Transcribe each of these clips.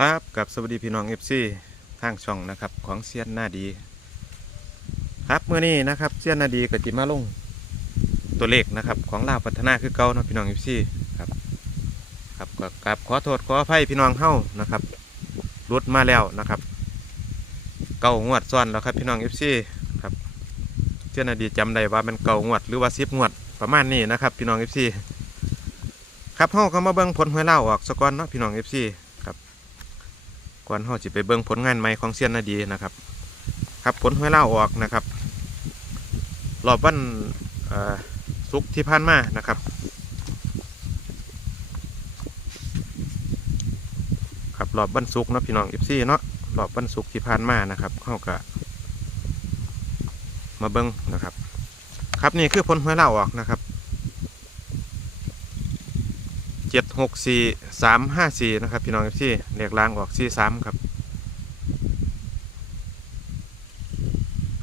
ครับกับสวัสดีพี่น้องเอฟซีทางช่องนะครับของเซียนหน้าดี ครับเมื่อนี้นะครับเซียนหน้าดีกับจิมาลงตัวเลขนะครับของลาวพัฒนาคือเก่าเนาะพี่น้องเอฟซีครับครับก็กราบขอโทษขออภัยพี่น้องเฮ้านะครับรุดมาแล้วนะครับ เก่างวดซ้อนแล้วครับพี่น้องเอฟซีครับเซียนหน้าดีจำได้ว่ามันเก่างวดหรือว่าสิบงวดประมาณนี้นะครับพี่น้องเอฟซีครับเฮาก็มาเบิ่งผลหวยเล่าออกสกอนเนาะพี่น้องเอฟซี ก่อนเฮาสิไปเบิ่งผลงานใหม่ของเซียนนาดีนะครับ ครับผลหวยเล่าออกนะครับรอบวันเอ่อศุกที่ผ่านมานะครับ ครับรอบวันศุกเนาะพี่น้องเอฟซีเนาะรอบวันศุกที่ผ่านมานะครับเฮาก็มาเบิ่งนะครับ ครับนี่คือผลหวยเล่าออกนะครับ เจ็ดหกสี่สามห้าสี่นะครับ พี่น้องเอฟซีเลขล่างออกสี่สามครับ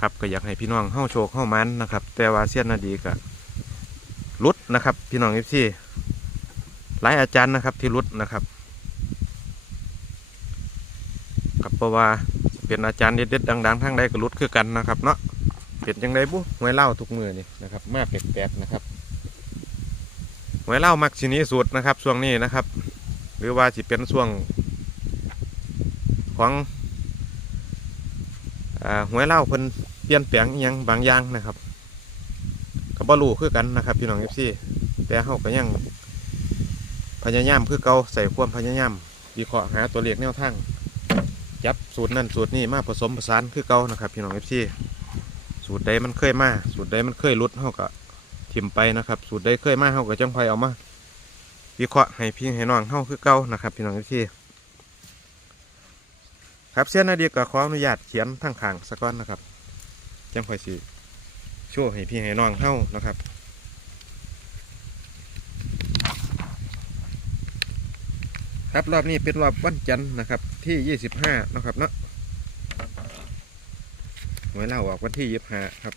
ครับก็อยากให้พี่น้องเข้าโชคเข้ามันนะครับ แต่ว่าเสี้ยนนาดีก็รุดนะครับ พี่น้องเอฟซีหลายอาจารย์นะครับที่รุดนะครับกับเพราะว่าเป็นอาจารย์เด็ดๆดังๆทั้งใดก็รุดคือกันนะครับ เนาะเป็นยังไงบุหวยเล่าทุกมือนี่นะครับ มาแปลกๆนะครับ หวยเล่ามักชินี้สุดนะครับช่วงนี้นะครับ หรือว่าสิเป็นช่วงของอหวยเล่าเพิ่นเปลี่ยนแปลงอหยังบางอย่างนะครับก็บ่รู้คือกันนะครับพี่น้องเอฟซีแต่เฮาก็ยังพยายามคือเกาใส่ความพยายามวิเคราะห์หาตัวเลขแนวทางจับสูตรนั่นสูตรนี้มาผสมผสานคือเกานะครับพี่น้องเอฟซีสูตรใดมันเคยมาสูตรใดมันเคยลุดเฮาก็ ทิมไปนะครับ สูตรได้เคยมาเฮาก็จังไฟเอามา วิเคราะห์ให้พี่ให้น้องเฮาคือเก่านะครับพี่น้องที่ครับเส้นนาเดียก็ขออนุญาตเขียนทั้งขางสะก้อนนะครับจังไฟสิโชว์ให้พี่ให้น้องเฮานะครับครับรอบนี้เป็นรอบวันจันทร์นะครับที่ 25นะครับเนาะหวยเล่าออกวันที่ 25 ครับ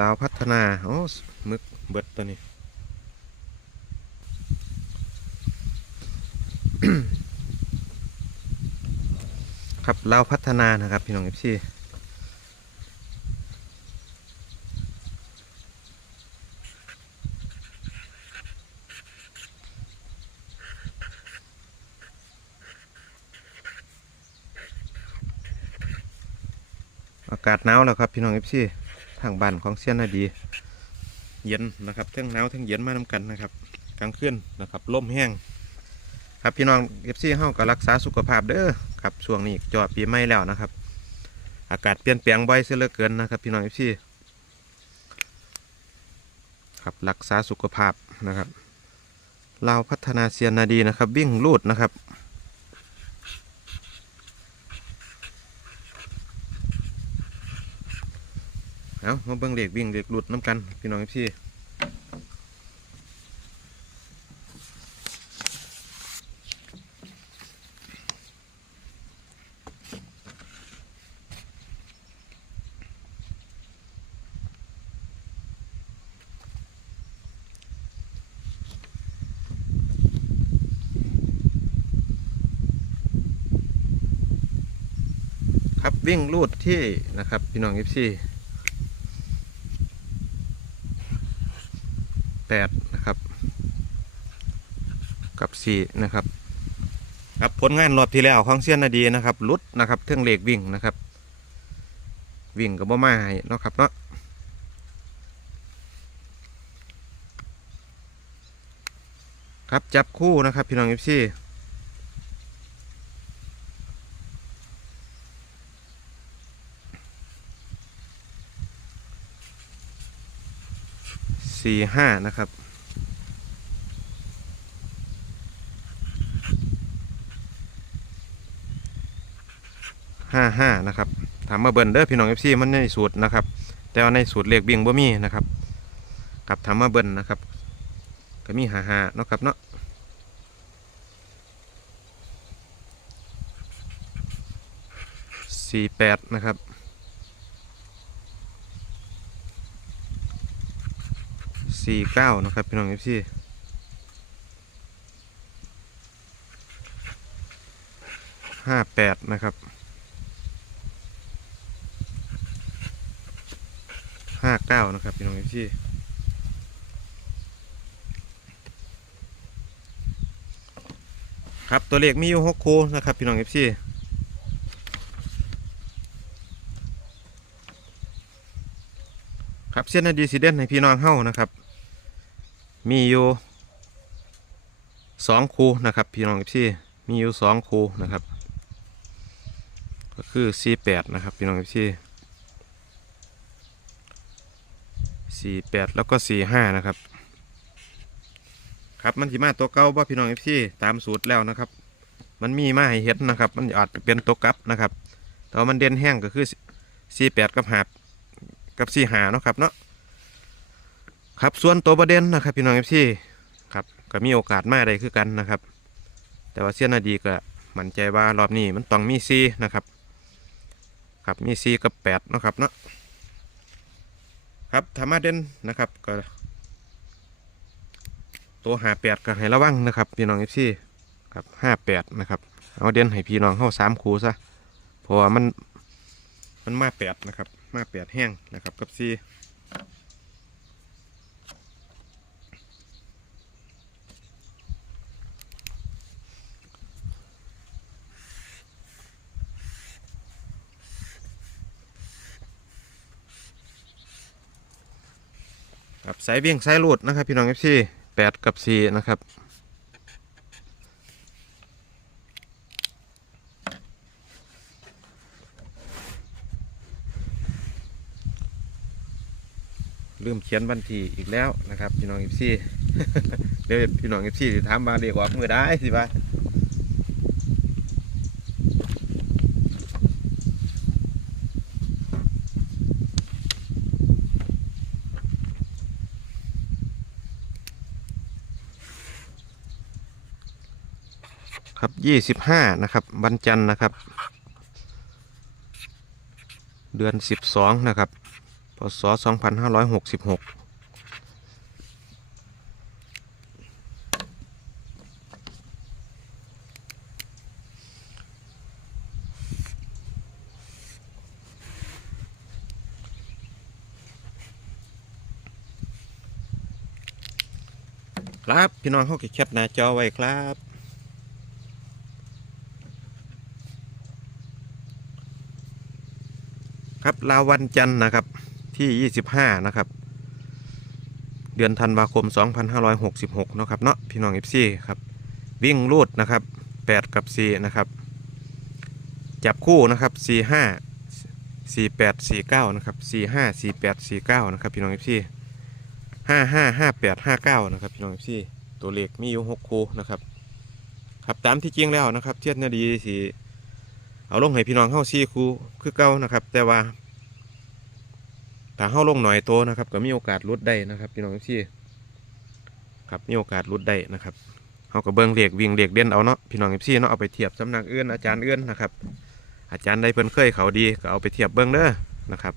ลาวพัฒนาโอ้มึกเบิดตัวนี้ครับลาวพัฒนานะครับพี่น้องเอฟซีอากาศหนาวแล้วครับพี่น้องเอฟซี ทางบ้านของเซียนนาดี เย็นนะครับทั้งหนาวทั้งเย็นมานำกันนะครับกลางคืนนะครับลมแห้งครับพี่น้องเอฟซีเฮาก็รักษาสุขภาพเด้อครับช่วงนี้จอดปีใหม่แล้วนะครับ อากาศเปลี่ยนแปลงบ่อยเสียเหลือเกินนะครับ พี่น้องเอฟซีครับรักษาสุขภาพนะครับเราพัฒนาเซียนนาดีนะครับ วิ่งลูดนะครับ เอามาเบิ่งเด็กวิ่งเด็กหลุดน้ำกัน พี่น้องพี่ครับวิ่งลูดที่นะครับ พี่น้องพี่ แปดนะครับ กับสี่นะครับ ครับผลงานรอบที่แล้วของเซียนนาดีนะครับลุดนะครับเครื่องเหล็กวิ่งนะครับ วิ่งกับบ่มาให้เนาะครับเนาะครับจับคู่นะครับพี่น้องเอฟซี สี่ห้านะครับ ห้าห้านะครับ ถามมาเบิ้ลเด้อพี่น้องเอฟซีมันในสูตรนะครับ แต่ว่าในสูตรเลขวิ่งบ่มีนะครับ กับถามมาเบิ้ลนะครับ ก็มีห้าห้าเนาะครับเนาะสี่แปดนะครับ สี่เก้านะครับพี่น้องเอฟซีห้าแปดนะครับห้าเก้านะครับพี่น้องเอฟซีครับตัวเลขมีอยู่หกคู่นะครับพี่น้องเอฟซีครับเส้นนาดีสีเด่นให้พี่น้องเฮ้านะครับ มีอยู่สองคูนะครับ พี่น้องเอฟซีมีอยู่สองคูนะครับ ก็คือสี่แปดนะครับ พี่น้องเอฟซีสี่แปดแล้วก็สี่ห้านะครับ ครับมันสิมาตัวเก่าบ่พี่น้องเอฟซีตามสูตรแล้วนะครับ มันมีมาให้เห็นนะครับ มันอาจเป็นตัวกับนะครับแต่ว่ามันเด่นแห้งก็คือสี่แปดกับหาบกับสี่หาเนาะครับเนาะ ครับส่วนตัวประเด็นนะครับพี่น้องเอฟซีครับก็มีโอกาสมาได้คือกันนะครับ แต่ว่าเสี้ยนนาดีก็มั่นใจว่ารอบนี้มันต้องมีซีนะครับครับมีซีกับแปดนะครับเนาะครับธรรมะเด่นนะครับก็ตัวหาแปดก็ให้ระวังนะครับพี่น้องเอฟซีครับห้าแปดนะครับเอาเด่นให้พี่น้องเข้าสามคูซะเพราะว่ามันมันมาแปดนะครับมาแปดแห้งนะครับกับซี ครับสายเบี่ยงสายหลุดนะครับ พี่น้องเอฟซีแปดกับสี่นะครับลืมเขียนบันทีอีกแล้วนะครับ พี่น้องเอฟซีเดี๋ยวพี่น้องเอฟซีถามมาเรียกว่ามือได้สิบ้า ครับยี่สิบห้านะครับวันจันทร์นะครับ เดือนสิบสองนะครับพศ2566ครับ พี่น้องเขาก็แคปหน้าจอไว้ครับ ครับลาวันจันทร์นะครับที่ 25 นะครับ เดือนธันวาคม 2566 นะครับเนาะพี่น้อง FC ครับ วิ่งรูดนะครับ 8 กับ 4 นะครับ จับคู่นะครับ 45 48 49 นะครับ 45 48 49 นะครับ พี่น้อง FC 55 58 59 นะครับ พี่น้อง FC ตัวเลขมีอยู่ 6 คู่นะครับครับตามที่จริงแล้วนะครับ เทียนนาดีสีเอาลงให้พี่น้องเข้า4คู่คือเก่านะครับ แต่ว่า ถ้าเข้าลงหน่อยโตนะครับ ก็มีโอกาสรุดได้นะครับพี่น้องพี่ครับมีโอกาสรุดได้นะครับเขาก็เบิ้งเลียกวิ่งเลียกเด่นเอาเนาะพี่น้องพี่เนาะเอาไปเทียบสำนักเอื่นอาจารย์เอื่นนะครับ อาจารย์ใดเพิ่นเคยเขาดีก็เอาไปเทียบเบิ้งเด้อนะครับ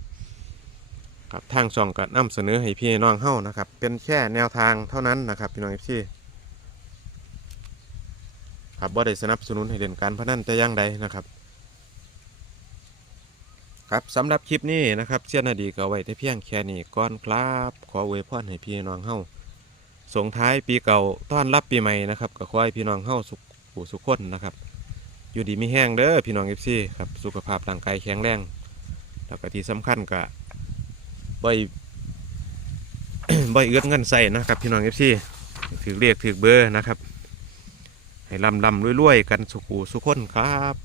ครับทางช่องก็นำเสนอให้พี่น้องเฮานะครับ เป็นแค่แนวทางเท่านั้นนะครับ พี่น้องพี่ครับบ่าได้สนับสนุนให้เล่นการพนันแต่ย่างใดนะครับ ครับสำหรับคลิปนี้นะครับเชียนนาดีก็ไว้แต่เพียงแค่นี้ก่อนครับ ขออวยพรให้พี่น้องเฮาส่งท้ายปีเก่าต้อนรับปีใหม่นะครับก็ขอให้พี่น้องเฮาสุขผู้สุขคนนะครับ อยู่ดีมีแห้งเด้อพี่น้องเอฟซีครับสุขภาพร่างกายแข็งแรงแล้วก็ที่สำคัญก็บ่อยบ่อยเอื้อนเงินใส่นะครับพี่น้องเอฟซีถือเรียกถือเบอร์นะครับ ให้ลำลำรวยๆกันสุขูสุขคนครับ